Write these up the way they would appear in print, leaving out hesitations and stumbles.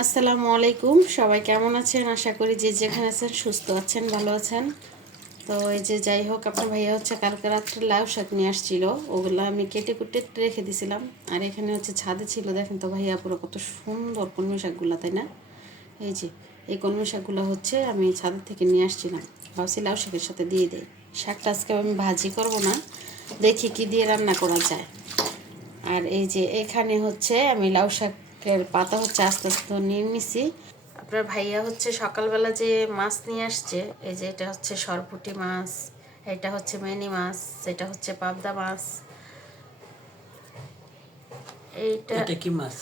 আসসালামু আলাইকুম, সবাই কেমন আছেন? আশা করি যে যেখানে আছেন সুস্থ আছেন, ভালো আছেন। তো এই যে যাই হোক, আপনার ভাইয়া হচ্ছে কালকে রাত্রে লাউ শাক নিয়ে আসছিল, ওগুলো আমি কেটে কুটে রেখে দিয়েছিলাম। আর এখানে হচ্ছে ছাদে ছিল, দেখেন তো ভাইয়া পুরো কত সুন্দর কলমি শাকগুলো, তাই না? এই যে এই কলমি শাকগুলো হচ্ছে আমি ছাদের থেকে নিয়ে আসছিলাম, ভাবছি লাউ শাকের সাথে দিয়ে দেয়। শাকটা আজকে আমি ভাজি করব না, দেখি কি দিয়ে রান্না করা যায়। আর এই যে এখানে হচ্ছে আমি লাউ শাকের পাতা হচ্ছে আস্তে আস্তে নিয়ে নিছি। আপনার ভাইয়া হচ্ছে সকালবেলা যে মাছ নিয়ে আসছে, এই যে এটা হচ্ছে সরপুঁটি মাছ, এটা হচ্ছে মেনি মাছ, এটা হচ্ছে পাবদা মাছ। এটা কি মাছ?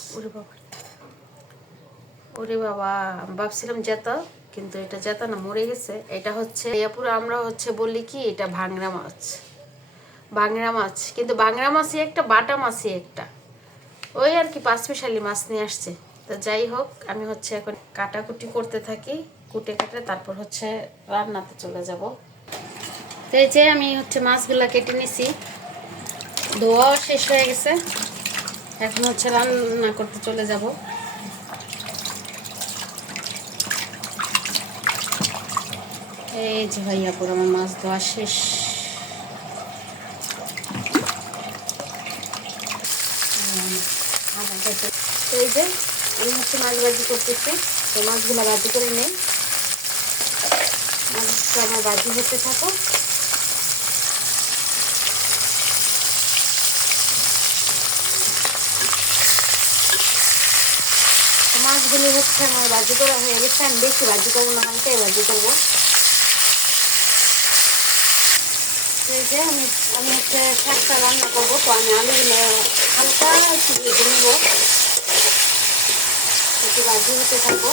ওরে বাবা, আমি ভাবছিলাম জেতা, কিন্তু এটা জেতা না, মরে গেছে। এটা হচ্ছে পুরো আমরা হচ্ছে বলি কি, এটা ভাংরা মাছ। ভাংরা মাছ, কিন্তু ভাংরা মাছই একটা, বাটা মাছই একটা, ওই আর কি পাঁচমিশালি মাছ নিয়ে আসছে। তো যাই হোক, আমি হচ্ছে এখন কাটাকুটি করতে থাকি, কুটে কাটে তারপর হচ্ছে রান্নাতে চলে যাব। তো এই যে আমি হচ্ছে মাছগুলা কেটে নিছি, ধোয়াও শেষ হয়ে গেছে, এখন হচ্ছে রান্না করতে চলে যাব। এই যে ভাইয়া পুরো আমার মাছ ধোয়া শেষ। তো এই যে আমি হচ্ছে মাছ ভাজি করতেছি, তো মাছগুলা ভাজি করে নেই, মাছটা আমার ভাজি হতে থাকো। মাছগুলি হচ্ছে আমার ভাজি করা হয়ে গেছে, আমি বেশি ভাজি করবো না, হালকাই ভাজি করবো। এই যে আমি আমি হচ্ছে শাকটা রান্না করবো, তো আমি আলুগুলো হালকা একটু ভেজে নেবো, একটু ভাজি হতে থাকবো।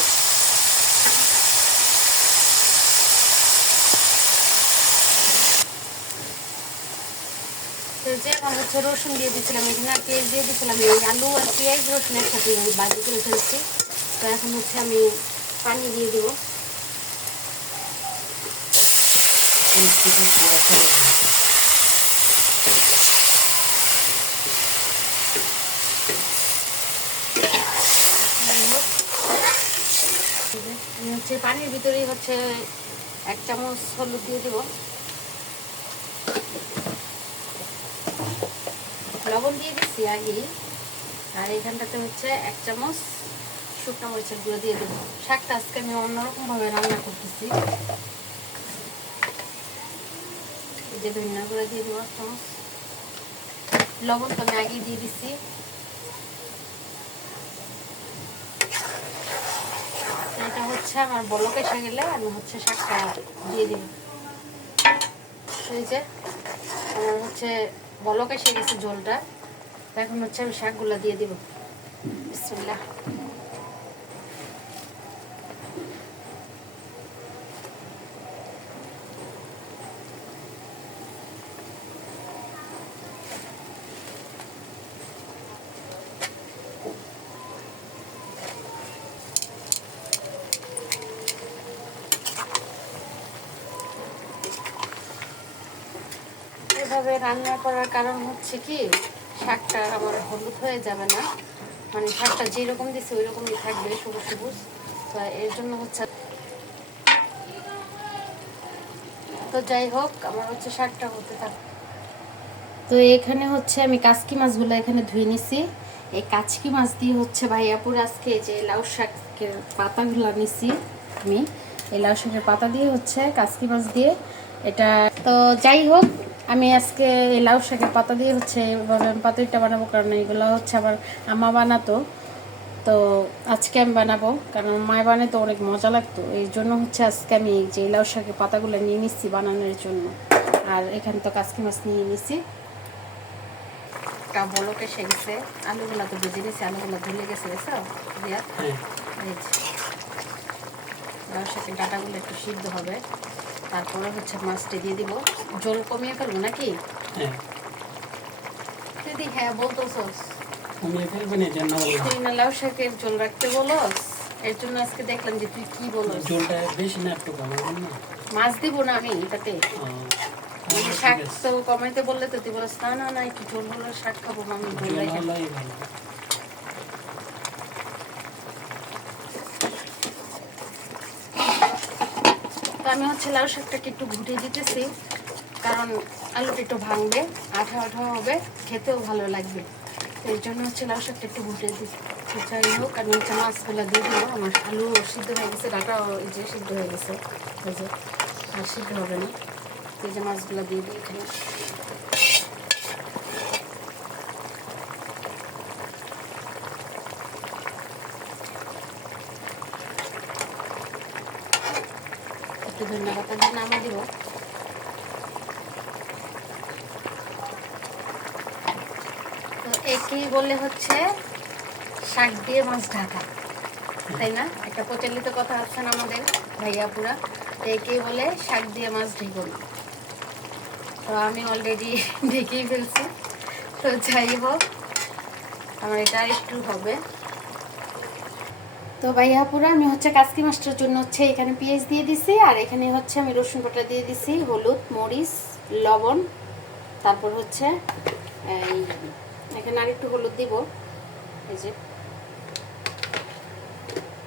তো যে আমার হচ্ছে রসুন দিয়ে দিচ্ছিলাম, এখানে আর পেঁয়াজ দিয়ে দিচ্ছিলাম, এই আলু আর পেঁয়াজ রসুন একসাথে আমি ভাজি করে ফেলছি। তো এখন হচ্ছে আমি পানি দিয়ে দেবো। আমি হচ্ছে পানির ভিতরেই হচ্ছে 1 চামচ হলুদ দিয়ে দেবো, লবণ দিয়ে দিচ্ছি আগেই। আর এখানটাতে হচ্ছে 1 চামচ শুকনো মরিচের গুঁড়ো দিয়ে দেবো। শাকটা আজকে আমি অন্যরকমভাবে রান্না করতেছি। এই যে ধনিয়া গুঁড়ো দিয়ে দেবো 1 চামচ, লবণ তো আমি আগেই দিয়ে দিচ্ছি। এটা হচ্ছে আমার বলক এসে গেলে আমি হচ্ছে শাকটা দিয়ে দিব। এই যে আমার হচ্ছে বলক এসে গেছে ঝোলটা, এখন হচ্ছে আমি শাকগুলো দিয়ে দিব। বিসমিল্লাহ। এভাবে রান্না করার কারণ হচ্ছে কি, শাকটা আমার হলুদ হয়ে যাবে না, মানে শাকটা যেরকম দিচ্ছে ওই রকমই থাকবে, সবুজ সবুজ। তো এর জন্য হচ্ছে, তো যাই হোক আমার হচ্ছে শাকটা হতে থাকে। তো এখানে হচ্ছে আমি কাচকি মাছগুলো এখানে ধুয়ে নিছি। এই কাচকি মাছ দিয়ে হচ্ছে ভাইয়াপুর আজকে যে লাউ শাকের পাতাগুলো নিছি আমি, এই লাউ শাকের পাতা দিয়ে হচ্ছে কাচকি মাছ দিয়ে এটা। তো যাই হোক, আমি আজকে এই লাউ শাকের পাতা দিয়ে হচ্ছে পাতুরিটা বানাবো, কারণ এগুলো হচ্ছে আমার আম্মা বানাতো। তো আজকে আমি বানাবো, কারণ মায় বানাতে অনেক মজা লাগতো, এই জন্য হচ্ছে আজকে আমি যে লাউ শাকের পাতাগুলো নিয়ে নিচ্ছি বানানোর জন্য। আর এখানে তো কাচকি মাছ নিয়ে নিচ্ছি, একটা বলক এসে গেছে, আলুগুলো তো ভেজে নিয়েছি, আলুগুলো ধুলে গেছে গেছে দিয়া। লাউ শাকের ডাঁটাগুলো একটু সিদ্ধ হবে, তারপরে হচ্ছে মাছটা দিয়ে দিব। জল কমিয়ে ফেলবো নাকি? দিদি হ্যাঁ বলতেছস, তুই না লাউ শাকের ঝোল রাখতে বলস, এর জন্য আজকে দেখলাম যে তুই কি বলস। ঝোলটা বেশি না একটু কমাবো না? মাছ দিব না আমি এটাতে, শাক তো কমাইতে বললে তো তুই বলস না না না একটু ঝোল হলে শাক খাবো, আমি ঝোল রাখি। আমি হচ্ছে লাউ শাকটাকে একটু ঘুটিয়ে দিতেছি, কারণ আলুটা একটু ভাঙবে, আঠা আঠা হবে, খেতেও ভালো লাগবে। তো এই জন্য হচ্ছে লাউ শাকটা একটু ঘুটিয়ে দিচ্ছি। যাই হোক, আমি হচ্ছে মাছগুলো দিয়ে দিল। আমার আলু সিদ্ধ হয়ে গেছে, ডাটাও এই যে সিদ্ধ হয়ে গেছে, এই যে আর সিদ্ধ হবে না। এই যে মাছগুলো দিয়ে দিই এখানে। একটু ধন্যবাদ দিয়ে নামিয়ে দিব। তো একেই বলে হচ্ছে শাক দিয়ে মাছ ঢাকা, তাই না? একটা প্রচলিত কথা আছে না আমাদের ভাইয়াপুরা, একেই বলে শাক দিয়ে মাছ ঢেকো না। তো আমি অলরেডি ঢেকেই ফেলছি। তো যাই হোক, আমার এটা একটু হবে। তো ভাইয়াপুরা আমি হচ্ছে কাসকি মাছটার জন্য হচ্ছে এখানে পেঁয়াজ দিয়ে দিছি, আর এখানে হচ্ছে আমি রসুন বাটা দিয়ে দিছি, হলুদ, মরিচ, লবণ, তারপর হচ্ছে এই এখানে আর একটু হলুদ দিব, এই যে।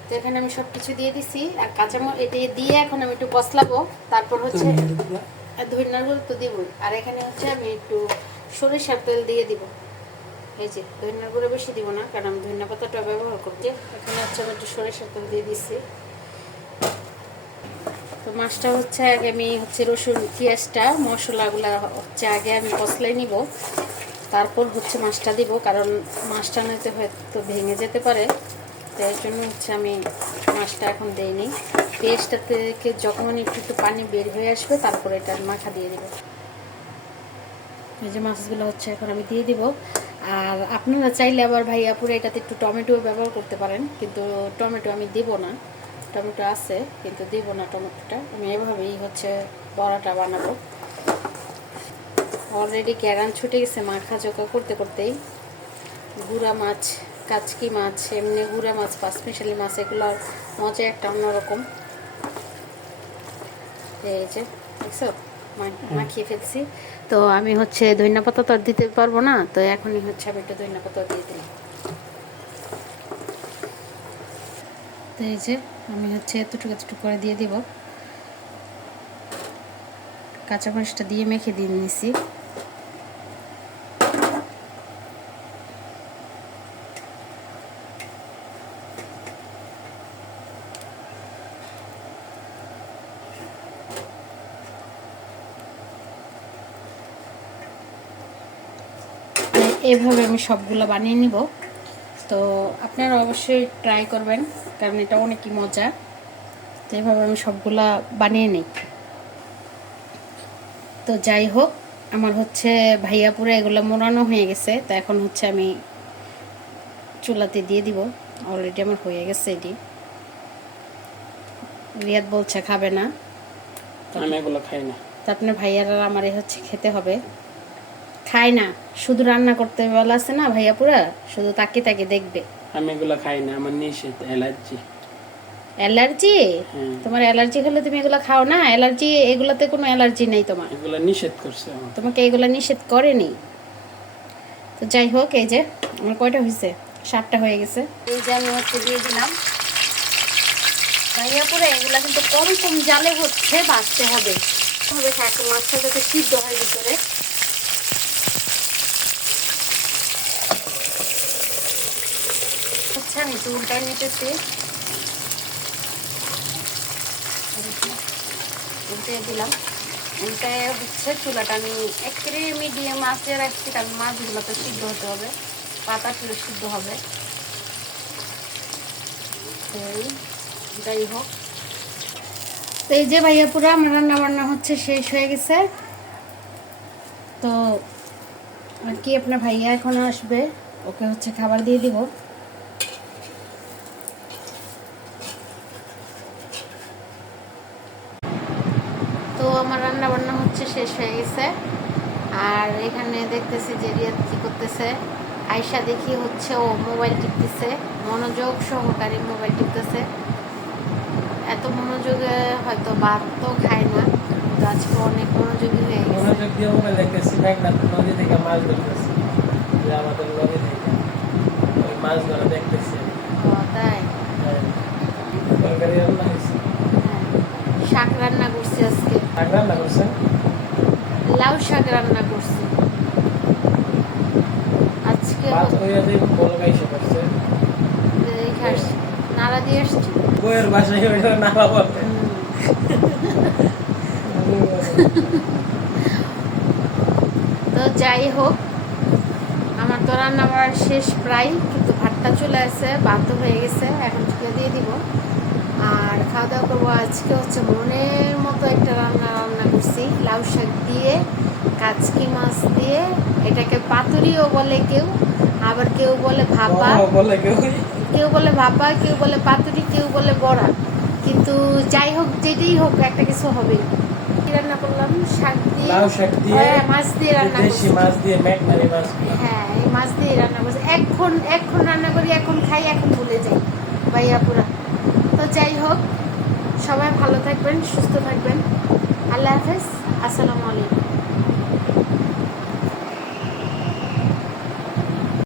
তো এখানে আমি সব কিছু দিয়ে দিছি, আর কাঁচামরিচ এটা দিয়ে এখন আমি একটু কষলাবো। তারপর হচ্ছে ধনিয়ার গুঁড়ো তো দিবই, আর এখানে হচ্ছে আমি একটু সরিষার তেল দিয়ে দিব। এই যে ধনিয়ার গুঁড়ো বেশি দিব না, কারণ আমি ধনিয়া পাতাটা ব্যবহার করছি। এখানে হচ্ছে আমি একটু সরিষার তেল দিয়ে দিচ্ছি। তো মাছটা হচ্ছে আগে আমি হচ্ছে রসুন পেঁয়াজটা মশলাগুলা হচ্ছে আগে আমি কষলাই নিব, তারপর হচ্ছে মাছটা দিব, কারণ মাছটা নিতে হয়তো ভেঙে যেতে পারে। তো এর জন্য হচ্ছে আমি মাছটা এখন দেইনি। পেঁয়াজটা থেকে যখন একটু একটু পানি বের হয়ে আসবে, তারপরে এটা মাখা দিয়ে দিব। এই যে মাছগুলো হচ্ছে এখন আমি দিয়ে দিব। আর আপনারা চাইলে আবার ভাইয়াপুরে এটাতে একটু টমেটো ব্যবহার করতে পারেন, কিন্তু টমেটো আমি দিব না। টমেটো আছে কিন্তু দিব না টমেটোটা, আমি এভাবেই হচ্ছে বড়াটা বানাবো। অলরেডি গ্যারান ছুটে গেছে মাখা জোকা করতে করতেই। গুঁড়া মাছ, কাচকি মাছ, এমনি গুঁড়া মাছ, পাঁচমিশালি মাছ, এগুলোর মজা একটা অন্যরকম। এই যে দেখছো মাখিয়ে ফেলছি। তো আমি হচ্ছে ধনিয়া পাতা তো আর দিতে পারবো না, তো এখনই হচ্ছে আমি একটু ধনিয়া পাতা দিয়ে দিই। তো এই যে আমি হচ্ছে এতটুকু এতটুকু করে দিয়ে দিব। কাঁচামরিচটা দিয়ে মেখে দিয়ে নিছি। এভাবে আমি সবগুলো বানিয়ে নিব। তো আপনারা অবশ্যই ট্রাই করবেন, কারণ এটা অনেকই মজা। তো এভাবে আমি সবগুলা বানিয়ে নিই। তো যাই হোক, আমার হচ্ছে ভাইয়াপুরে এগুলো মোড়ানো হয়ে গেছে। তো এখন হচ্ছে আমি চুলাতে দিয়ে দিব। অলরেডি আমার হয়ে গেছে এটি। রিয়াদ বলছে খাবে না, আমি এগুলো খাই না। তো আপনার ভাইয়ারা আমার হচ্ছে খেতে হবে। খায় না, শুধু রান্না করতে বলা আছে না ভাইয়াপুরা, শুধু তাকে তাকে দেখবে। আমি এগুলো খাই না, আমার নিষেধ, অ্যালার্জি। অ্যালার্জি? তোমার অ্যালার্জি হলে তুমি এগুলো খাও না? অ্যালার্জি এগুলাতে কোনো অ্যালার্জি নেই তোমার, এগুলো নিষেধ করছে আমার। তোমাকে এগুলো নিষেধ করেনি। তো যাই হোক, এই যে আমার কয়টা হয়েছে, 7টা হয়ে গেছে। এই যে আমি হচ্ছে দিয়ে দিলাম। ভাইয়া করে এগুলা কিন্তু কম কম জালে হচ্ছে ভাজতে হবে, মাছটা যাতে সিদ্ধ হয় ভিতরে। হচ্ছে আমি একটু উল্টায় নিতেছি, উল্টে দিলাম। উল্টে হচ্ছে চুলাটা আমি একেবারে মিডিয়াম আঁচে রাখছি, কারণ মাছগুলো তো সিদ্ধ হতে হবে, পাতাগুলো সিদ্ধ হবে। যাই হোক, তো এই যে ভাইয়া পুরো আমার রান্না বান্না হচ্ছে শেষ হয়ে গেছে। তো আর কি, আপনার ভাইয়া এখন আসবে, ওকে হচ্ছে খাবার দিয়ে দিব। তো আমার রান্না বান্না হচ্ছে শেষ হয়ে গেছে। আর এখানে দেখতেছি যে রিয়াদ কি করতেছে। আয়শা দেখি হচ্ছে ও মোবাইল টিপতেছে, মনোযোগ সহকারে মোবাইল টিপতেছে। এত মনোযোগে হয়তো ভাত তো খায় না, কিন্তু আজকে অনেক মনোযোগী হয়ে গেছে। মনোযোগ দিয়ে মোবাইল দেখতেছি, মেঘনাথ নদী থেকে মাছ ধরতেছি, যে আমাদের নদী থেকে ওই মাছ ধরা দেখতেছি। ও তাই? তরকারি রান্না হয়েছে। শাক রান্না করছি আজকে, শাক রান্না করছেন? লাউ শাক রান্না করছি আজকে। ভাত হইয়া যাই বড় গাইসে করছে। দেখে আসছি, নাড়া দিয়ে আসছি। বইয়ের বাসায় হইলো নাড়া বলে। তো যাই হোক, আমার তো রান্না বাড়া শেষ প্রায়, কিন্তু ভাতটা চলে আসে, ভাতও হয়ে গেছে, এখন চুলে দিয়ে দিব। আর খাওয়া দাওয়া করবো। আজকে হচ্ছে মনের মতো একটা রান্না করছি, লাউ শাক দিয়ে, কাচকি মাছ দিয়ে। এটাকে পাতুরিও বলে কেউ, আবার কেউ বলে ভাপা, বলে কেউ। কেউ বলে ভাপা, কেউ বলে পাতুরি, কেউ বলে বড়া। কিন্তু যাই হোক, যেটাই হোক একটা কিছু হবে। কি রান্না করলাম? শাক দিয়ে, লাউ শাক দিয়ে, মাছ দিয়ে রান্না দেশি করছি। মাছ দিয়ে, মেঘমারি মাছ দিয়ে। হ্যাঁ, এই মাছ দিয়ে রান্না করছি। এখন রান্না করি, এখন খাই, এখন ভুলে যাই ভাইয়া পুরা। তো যাই হোক, সবাই ভালো থাকবেন, সুস্থ থাকবেন। আল্লাহ হাফেজ, আসসালামু আলাইকুম।